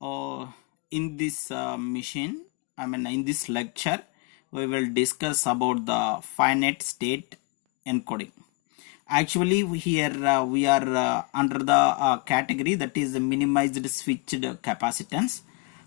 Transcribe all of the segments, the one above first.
Uh, in this in this lecture, we will discuss about the finite state encoding. Actually, here we are under the category that is the minimized switched capacitance.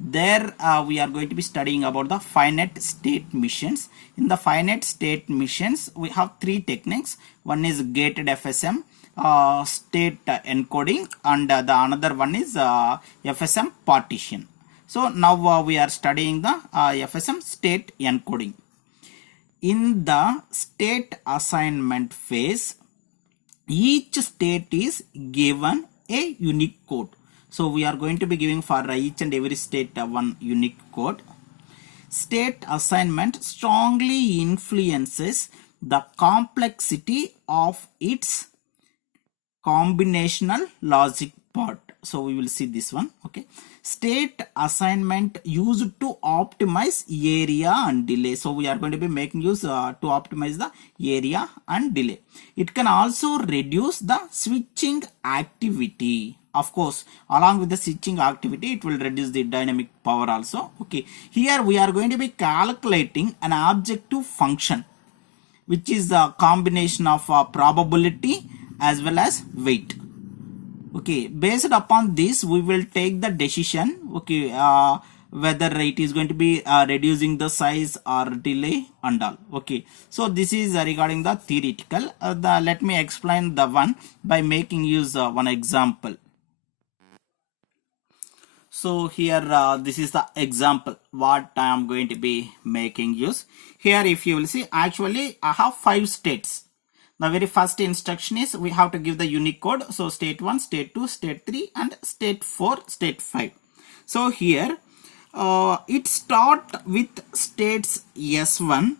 There we are going to be studying about the finite state machines. In the finite state machines, we have three techniques. One is gated FSM, state encoding, and the another one is FSM partition. So now we are studying the FSM state encoding. In the state assignment phase, each state is given a unique code. So we are going to be giving for each and every state one unique code. State assignment strongly influences the complexity of its combinational logic part. So we will see this one. Okay, state assignment used to optimize area and delay. So we are going to be making use to optimize the area and delay. It can also reduce the switching activity. Of course, along with the switching activity, it will reduce the dynamic power also. Okay, here we are going to be calculating an objective function, which is a combination of probability as well as weight. Okay, based upon this, we will take the decision. Okay, whether it is going to be reducing the size or delay and all. Okay, so this is regarding the theoretical. Let me explain the one by making use one example. So here this is the example what I am going to be making use. Here if you will see, actually I have 5 states. The very first instruction is we have to give the unique code. So state 1, state 2, state 3 and state 4, state 5. So here it start with states S1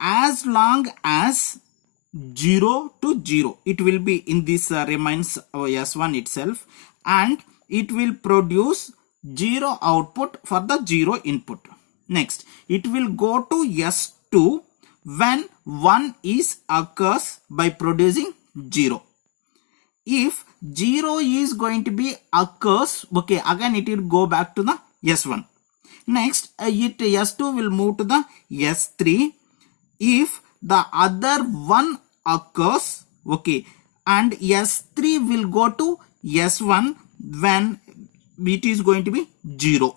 as long as 0 to 0. It will be in this remains S1 itself, and it will produce 0 output for the 0 input. Next, it will go to S2 when 1 is occurs by producing 0. If 0 is going to be occurs, okay, again it will go back to the S1. Next, S2 will move to the S3 if the other 1 occurs, okay, and S3 will go to S1 when it is going to be 0,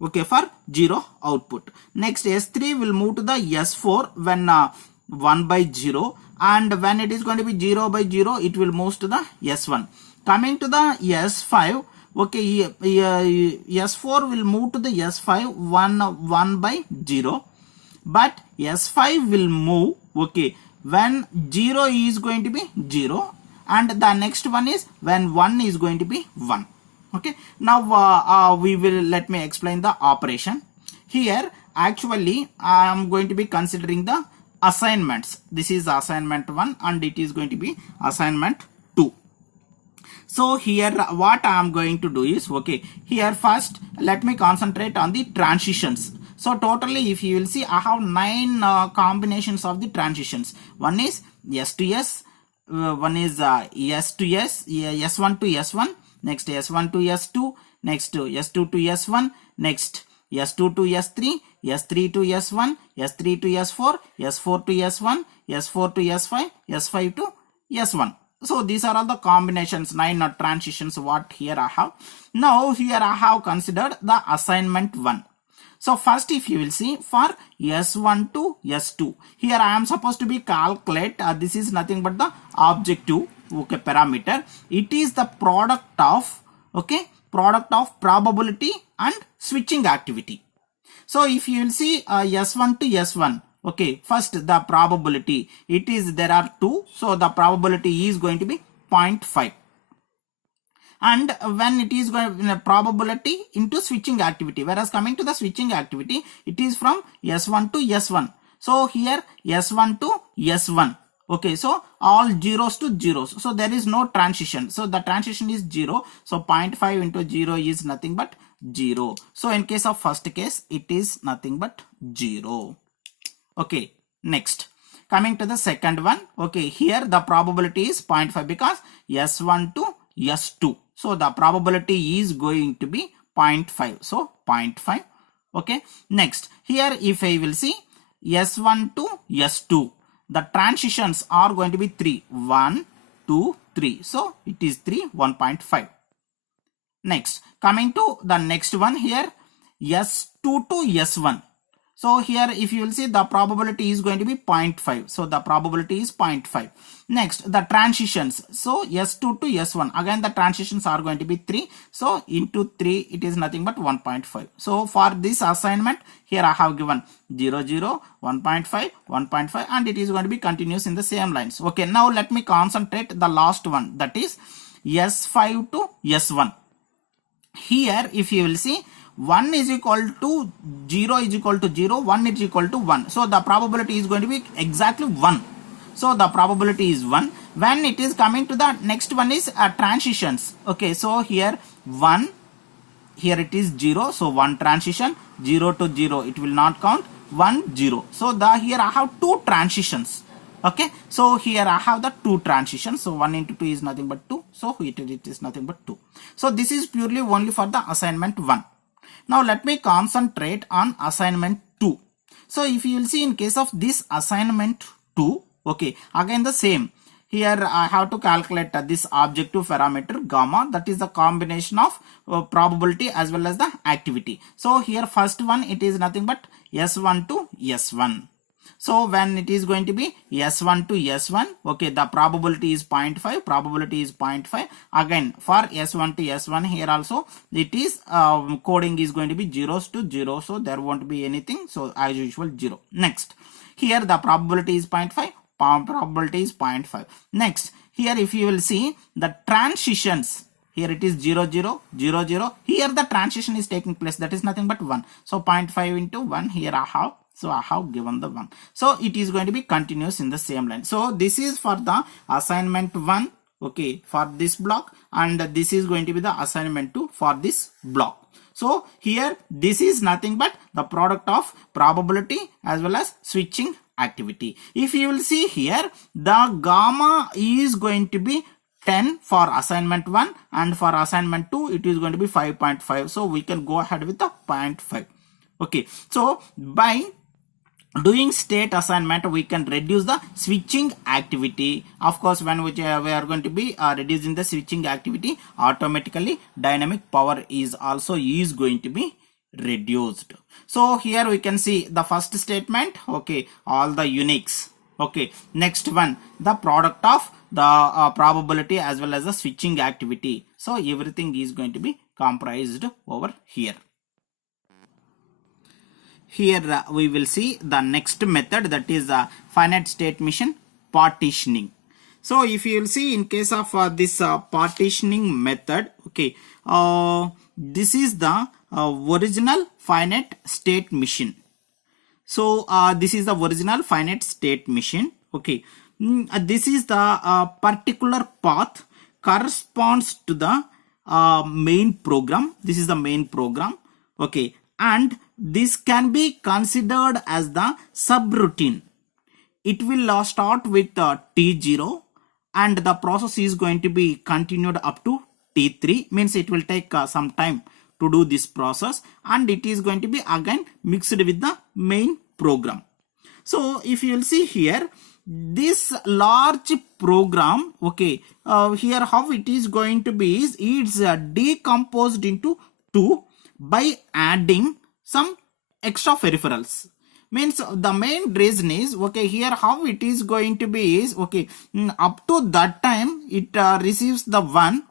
okay, for 0 output. Next, S3 will move to the S4 when 1 by 0, and when it is going to be 0 by 0, it will move to the S1. Coming to the S5, okay, S4 will move to the S5 1 by 0, but S5 will move, okay, when 0 is going to be 0, and the next one is when 1 is going to be 1. Okay, now we will, let me explain the operation. Here actually I am going to be considering the assignments. This is assignment 1 and it is going to be assignment 2. So here what I am going to do is, okay, here first let me concentrate on the transitions. So totally if you will see, I have 9 combinations of the transitions. One is S to S, one is S to S, S1 to S1, next S1 to S2, next S2 to S1, next S2 to S3, S3 to S1, S3 to S4, S4 to S1, S4 to S5, S5 to S1. So these are all the combinations, 9 transitions what here I have. Now here I have considered the assignment 1. So first if you will see, for S1 to S2, here I am supposed to be calculate, this is nothing but the objective, okay, parameter. It is the product of, okay, product of probability and switching activity. So if you will see S1 to S1, okay, first the probability, it is, there are 2, so the probability is going to be 0.5. And when it is going to probability into switching activity, whereas coming to the switching activity, it is from S1 to S1. So here S1 to S1. Okay, so all zeros to zeros. So there is no transition. So the transition is 0. So 0.5 into 0 is nothing but 0. So in case of first case, it is nothing but 0. Okay, next. Coming to the second one. Okay, here the probability is 0.5 because S1 to S2. So the probability is going to be 0.5. So 0.5. Okay. Next, here if I will see S1 to S2, the transitions are going to be 3. 1, 2, 3. So it is 3, 1.5. Next, coming to the next one here, S2 to S1. So here if you will see, the probability is going to be 0.5. So the probability is 0.5. Next, the transitions. So S2 to S1. Again the transitions are going to be 3. So into 3 it is nothing but 1.5. So for this assignment here I have given 0, 0, 1.5, 1.5 and it is going to be continuous in the same lines. Okay, now let me concentrate the last one, that is S5 to S1. Here if you will see, 1 is equal to 0 is equal to 0, 1 is equal to 1. So the probability is going to be exactly 1. So the probability is 1. When it is coming to the next one is transitions. Okay, so here 1, here it is 0. So 1 transition, 0 to 0, it will not count, 1, 0. So here I have 2 transitions. Okay, so here I have the 2 transitions. So 1 into 2 is nothing but 2. So it is nothing but 2. So this is purely only for the assignment 1. Now let me concentrate on assignment 2. So if you will see, in case of this assignment 2, okay, again the same. Here I have to calculate this objective parameter gamma, that is the combination of probability as well as the activity. So here first one, it is nothing but S1 to S1. So when it is going to be S1 to S1, okay, the probability is 0.5, probability is 0.5. Again for S1 to S1, here also it is coding is going to be zeros to 0, so there won't be anything, so as usual 0. Next, here the probability is 0.5, probability is 0.5. Next, here if you will see the transitions, here it is 0, 0, 0, 0. Here the transition is taking place, that is nothing but 1. So 0.5 into 1, here I have. So I have given the 1. So it is going to be continuous in the same line. So this is for the assignment 1, okay, for this block, and this is going to be the assignment 2 for this block. So here this is nothing but the product of probability as well as switching activity. If you will see here, the gamma is going to be 10 for assignment 1 and for assignment 2 it is going to be 5.5. So we can go ahead with the 0.5. Okay, so by doing state assignment we can reduce the switching activity. Of course, when we are going to be reducing the switching activity, automatically dynamic power is also going to be reduced. So here we can see the first statement, okay, all the uniques. Okay, next one, the product of the probability as well as the switching activity. So everything is going to be comprised over here. Here we will see the next method, that is finite state machine partitioning. So if you will see, in case of this partitioning method, okay, this is the original finite state machine. So this is the original finite state machine. Okay, this is the particular path corresponds to the main program. This is the main program. Okay, and this can be considered as the subroutine. It will start with T0 and the process is going to be continued up to T3, means it will take some time to do this process, and it is going to be again mixed with the main program. So if you will see here, this large program, okay, here how it is going to be is, it's decomposed into 2 by adding some extra peripherals. Means the main reason is, okay, here how it is going to be is, okay, up to that time it receives the 1,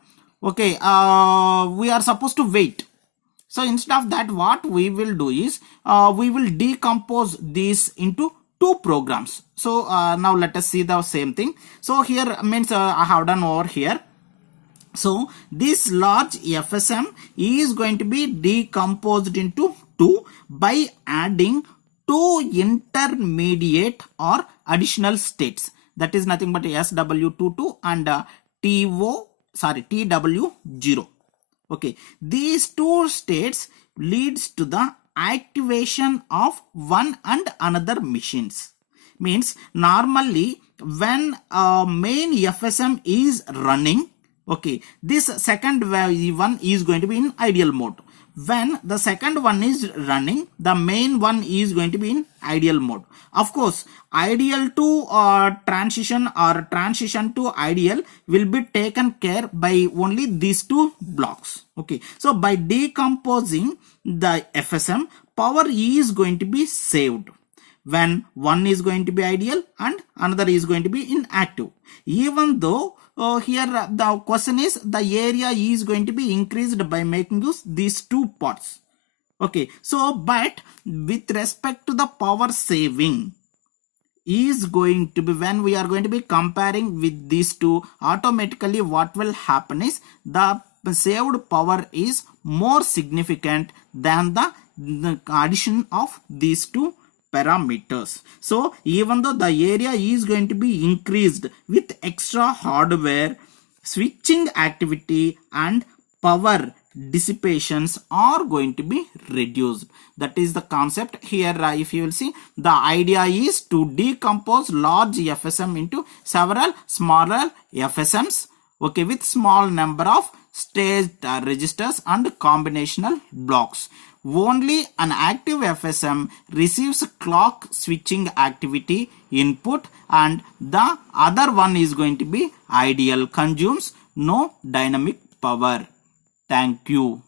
okay, we are supposed to wait. So instead of that, what we will do is we will decompose this into 2 programs. So now let us see the same thing. So here means I have done over here. So this large FSM is going to be decomposed into 2 by adding 2 intermediate or additional states. That is nothing but SW22 and TW0. Okay, these 2 states leads to the activation of one and another machines. Means normally when main FSM is running, okay, this second one is going to be in ideal mode. when the second one is running, the main one is going to be in ideal mode. Of course, ideal to transition or transition to ideal will be taken care by only these two blocks. Okay, so by decomposing the FSM, power is going to be saved when one is going to be ideal and another is going to be inactive. Even though here the question is the area is going to be increased by making use these two parts. Okay, so but with respect to the power saving is going to be, when we are going to be comparing with these two, automatically what will happen is the saved power is more significant than the addition of these two parameters. So even though the area is going to be increased with extra hardware, switching activity and power dissipations are going to be reduced. That is the concept here. If you will see, the idea is to decompose large FSM into several smaller FSMs, okay, with small number of staged registers and combinational blocks. Only an active FSM receives clock switching activity input and the other one is going to be ideal, consumes no dynamic power. Thank you.